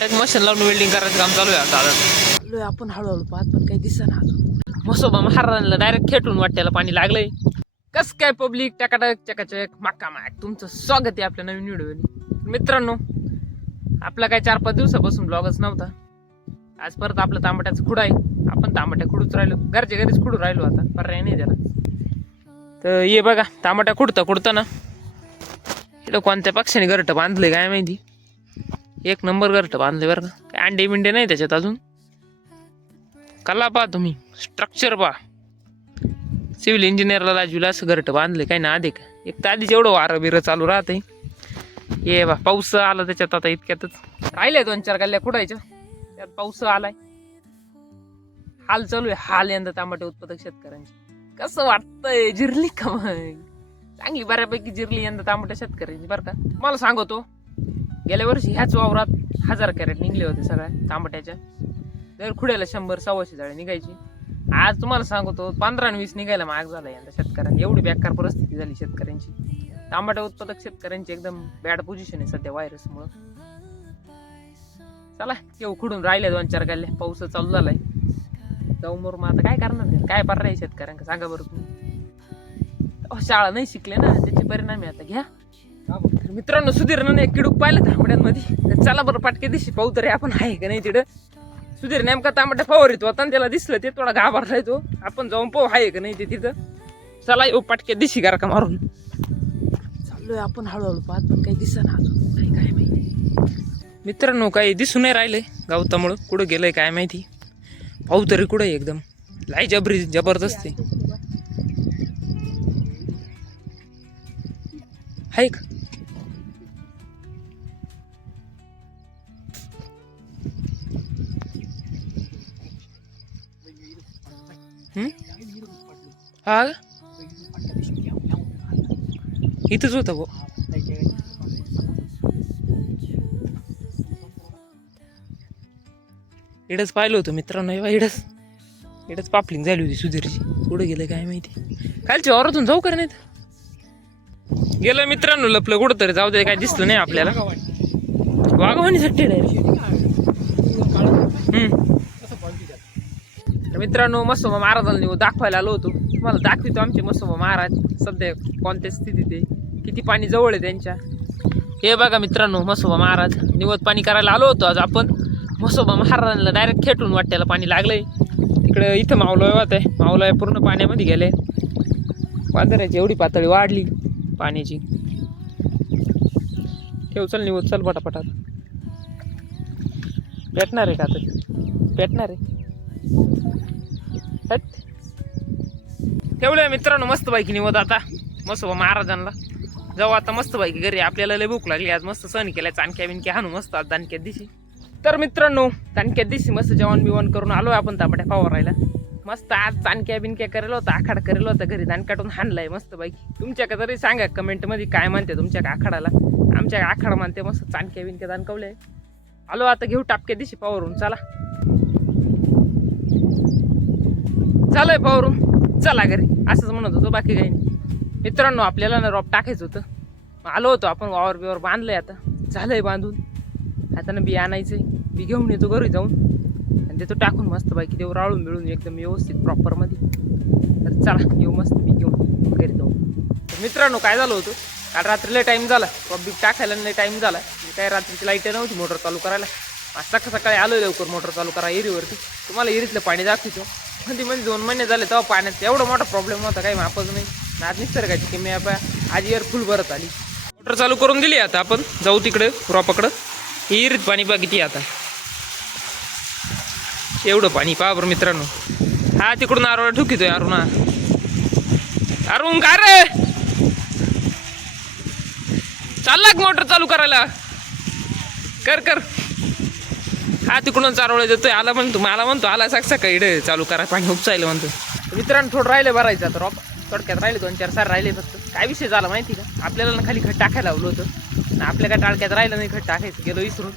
Direct machine लावून welding करायचं काम चालू आहे आता. आपण हळूहळू पाहत पण काही दिसना अजून. मसोबा महाराजांना डायरेक्ट खेटून वाट्याला पाणी लागलंय. कस काय पब्लिक टकाटक चकाचक माका माक तुमचं स्वागत आहे आपल्या नवीन व्हिडिओ. मित्रांनो, आपला काय 4-5 दिवसापासून ब्लॉगच नव्हता. आज परत आपलं तांबट्याचं खुड आहे. आपण तांबट्या खुडूच राहिलो, घरच्या घरीच खुडू राहिलो, आता पर्याय नाही त्याला. तर ये बघा, तांबट्या खुडता ना इकडं कोणत्या पक्षाने घरटं बांधले काय माहिती. एक नंबर घरटं बांधले बरं का. काय अंडे बिंडे नाही त्याच्यात अजून. कला पहा तुम्ही, स्ट्रक्चर पहा. सिव्हिल इंजिनियरला लाजूला असं घरटं बांधले काय ना. अधिक एक तर आधीच एवढं वारं बिरं चालू राहते. ये बा, पाऊस आला त्याच्यात आता इतक्यातच. राहिले 2-4 गल्ल्या खुडायच्या, त्यात पाऊस आलाय. हाल चालू आहे, हाल यंदा तांबटे उत्पादक शेतकऱ्यांचे. कसं वाटतंय, जिरली का मग? चांगली बऱ्यापैकी जिरली यंदा तांबट्या शेतकऱ्यांची बरं का. मला सांगतो, गेल्या वर्षी ह्याच वावरात 1000 कॅरेट निघले होते सगळ्या तांबट्याच्या. दर खुड्याला 100-125 जाळे निघायची. आज तुम्हाला सांगतो 15-20 निघायला महाग झाला यंदा शेतकऱ्यांनी. एवढी बेकार परिस्थिती झाली शेतकऱ्यांची. तांबट्या उत्पादक शेतकऱ्यांची एकदम बॅड पोझिशन आहे सध्या व्हायरसमुळं. चला येऊ खुडून राहिले 2-4 गल्ल्या. पाऊस चालू झालाय, जाऊ मोर. मग आता काय करणार, काय पर्याय शेतकऱ्यांना सांगा बरं तुम्ही. शाळा नाही शिकले ना, त्याचे परिणाम आता घ्या. मित्रांनो, सुधीरनं एक किडूक पाहिलं तांबड्यांमध्ये. चला बरं पाटके दिशी पाहू तरी आपण आहे का नाही तिकडं. सुधीर नेमका तांबट्या फवारीत होता आणि त्याला दिसलं, ते थोडा घाबरलाय तो. आपण जाऊन पाहू आहे का नाही ते तिथं. चला येऊ पाटके दिशी गार का मारून. चाललोय आपण हळूहळू पाहत पण काही दिसना अजून. काय माहिती मित्रांनो, काही दिसून नाही राहिलंय गवतामुळं. कुठं गेलंय काय माहिती. पाहू तरी कुठं एकदम लाई जबरी जबरदस्त आहे का. हा इथंच होतं गो. इडच पाहिलं होतं मित्रांनो. इडच पापलिंग झाली होती सुधीरची. कुठं गेलं काय माहिती. खालच्या वावरातून जाऊ कर नाहीत गेलं मित्रांनो. लपलं कुठं तरी, जाऊ दे, काय दिसलं नाही आपल्याला. वाघवानी सट्टे मित्रांनो, मसोबा महाराजांना दाखवायला आलो होतो. तुम्हाला दाखवितो आमचे मसोबा महाराज सध्या कोणत्या स्थितीत आहे, किती पाणी जवळ आहे त्यांच्या. हे बघा मित्रांनो, मसोबा महाराज निवत पाणी करायला आलो होतो आज आपण. मसोबा महाराजांना डायरेक्ट खेटून वाट्याला पाणी लागलंय. तिकडं इथं मावलोय वाहत आहे. मावलोय पूर्ण पाण्यामध्ये गेले. पांढऱ्याची एवढी पातळी वाढली पाण्याची. ठेव, चल निवत, चल पटापटात. पेटणार आहे का आता? पेटणार आहे. ठेवलंय मित्रांनो मस्त बाईकी निवत आता मसोबा महाराजांना. जाऊ आता मस्त बाईकी घरी. आपल्याला लय भूक लागली आज. मस्त सण केलाय, चाणक्या बिनक्या हाणू मस्त आज दानक्यात दिवशी. तर मित्रांनो, चाणक्यात दिवशी मस्त जेवण बिवण करून आलोय आपण तांबट्या फवारायला. मस्त आज चाणक्या बिनक्या करेल होता, आखाड करेल होता घरी. दानकाटून हाणलाय मस्त बाईकी. तुमच्या तरी सांगा कमेंट मध्ये काय म्हणते तुमच्या आखाडाला. आमच्या आखाड मानते मस्त चाणक्या बिनक्या दानकवले. आलो आता घेऊ टापक्या दिवशी पावरून. चला चालूय पावरून, चला घरी. असंच म्हणत होतो, बाकी काही नाही. मित्रांनो, आपल्याला ना रॉप टाकायचं होतं. आलो होतो आपण, वावर बिवर बांधलंय आता. झालंय बांधून. आता ना बी आणायचंय. बी घेऊन येतो घरी जाऊन आणि देतो टाकून मस्त बाकी. देऊ राळून मिळून एकदम व्यवस्थित प्रॉपर मध्ये. तर चला येऊ मस्त बी घेऊन घरी जाऊ. मित्रांनो, काय झालं होतं, काल रात्रीला टाइम झाला. रॉप बी टाकायला नाही टाइम झाला. काय रात्रीची लाईट नव्हती मोटर चालू करायला. आज सकाळी आलोय लवकर मोटर चालू करा एरीवरती. तुम्हाला एरीतलं पाणी दाखवतो. म्हणजे 2 महिने झाले तेव्हा पाण्यात एवढा मोठा प्रॉब्लेम होता, काही मापच नाही. आज निसर्गाची किमी आज एअर फुल भरत आली. मोटर चालू करून दिली. आता आपण जाऊ तिकडे रॉपाकडं. इरीत पाणी पहा किती आता. एवढं पाणी पहा बरं मित्रांनो. हा तिकडून आरोळा ठुकीतोय. अरुणा अरुण का रे, चालला मोटर चालू करायला. कर. हा तिकडून चारोळे देतोय. आला म्हणतो, मला म्हणतो आला सकाळी चालू करा पाणी उपसायला म्हणतो. मित्रांनो, थोडं राहिले भरायचं आता रॉप. थोडक्यात राहिले 2-4 सार राहिले फक्त. काय विषय झाला माहिती का, आपल्याला ना खाली खत टाकायला लावलं होतं. आपल्या काय टाळक्यात राहिलं नाही खत टाकायचं, गेलो विसरून.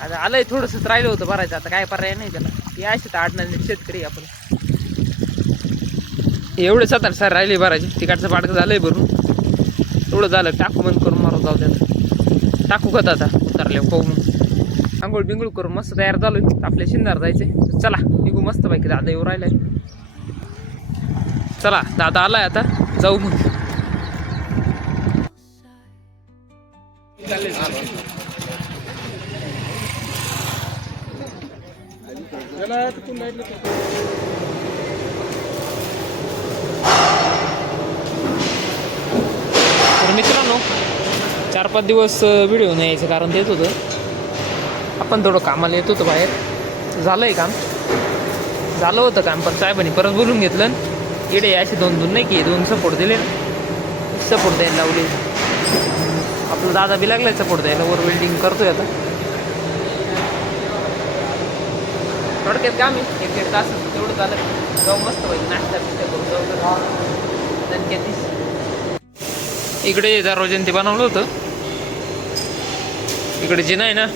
आता आलंय थोडंसंच राहिलं होतं भरायचं. आता काय पर्याय नाही त्याला. हे असे तर 8-9 शेतकरी आपण. एवढे 7-8 सार राहिले भरायचे. तिकडचं पाडकं झालंय भरून. एवढं झालं, टाकू बंद करून मारू जाऊ द्या. टाकू खत आता उतरल्यावर पाहू मग. आंघोळ बिंगोळ करून मस्त तयार झालोय. आपल्या शिंदार जायचंय. चला निघू मस्त पैकी. दादा येऊ राहिलाय. चला दादा आलाय आता जाऊ मग. तर मित्रांनो 4-5 दिवस व्हिडिओ नाही यायचं कारण तेच होतं आपण थोडं कामाला येत होतो बाहेर. झालंय काम, झालं होतं काम पण साहेबांनी परत बोलून घेतलं. इडे असे 2 नाही की 2 सपोर्ट दिले, सपोर्ट द्यायला लावले. आपला दादा बी लागलाय सपोर्ट द्यायला. वर वेल्डिंग करतोय आता. थोडक्यात काम आहे 1-1.5 तास तेवढं झालं. जाऊ मस्त पाहिजे नाश्ता बिस्टा करून जाऊ. इकडे दरवाजाने ते बनवलं होतं. इकडे जिना आहे ना,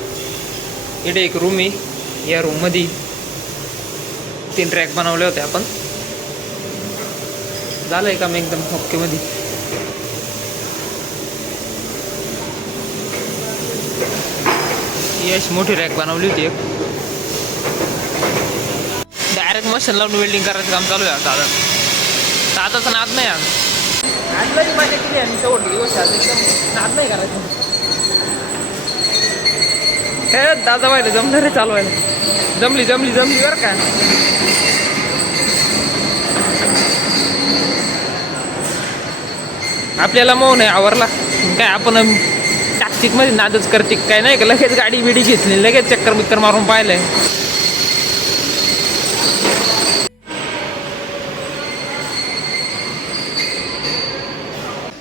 इकडे एक रूम आहे. या रूम मध्ये 3 ट्रॅक बनवले होते आपण. झालंय काम एकदम ओके मध्ये. यश मोठी रॅक बनवली होती एक. डायरेक्ट मशीन लावून वेल्डिंग करायचं काम चालू आहे दादा. दादाचा नाद नाही आजलाही माझ्या किती आणि शेवट दिवस एकदम नाद नाही करायचं. हे दादा व्हायला जमलं रे चालवायला. जमली बरं का. आपल्याला मौन आहे आवरला काय. आपण टाकचिक मध्ये नादच करते काय नाही का. लगेच गाडी बिडी घेतली, लगेच चक्कर बिक्कर मारून पाहिलंय.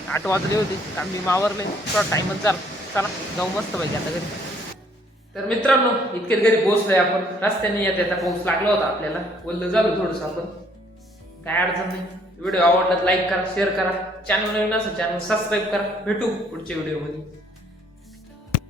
8 वाजले होते. काम मी मावरले. थोडा टाइमच झाला. चला जाऊ मस्त पाहिजे आता घरी. तर मित्रांनो इतक्यात घरी पोहोचलोय आपण. रस्त्याने येता पाऊस लागला होता आपल्याला. बोललं झालं थोडंसं आपण. काय अडचण नाही. व्हिडिओ आवडला लाईक करा, शेअर करा. चॅनल नवीन असेल चॅनल सबस्क्राईब करा. भेटू पुढच्या व्हिडिओमध्ये.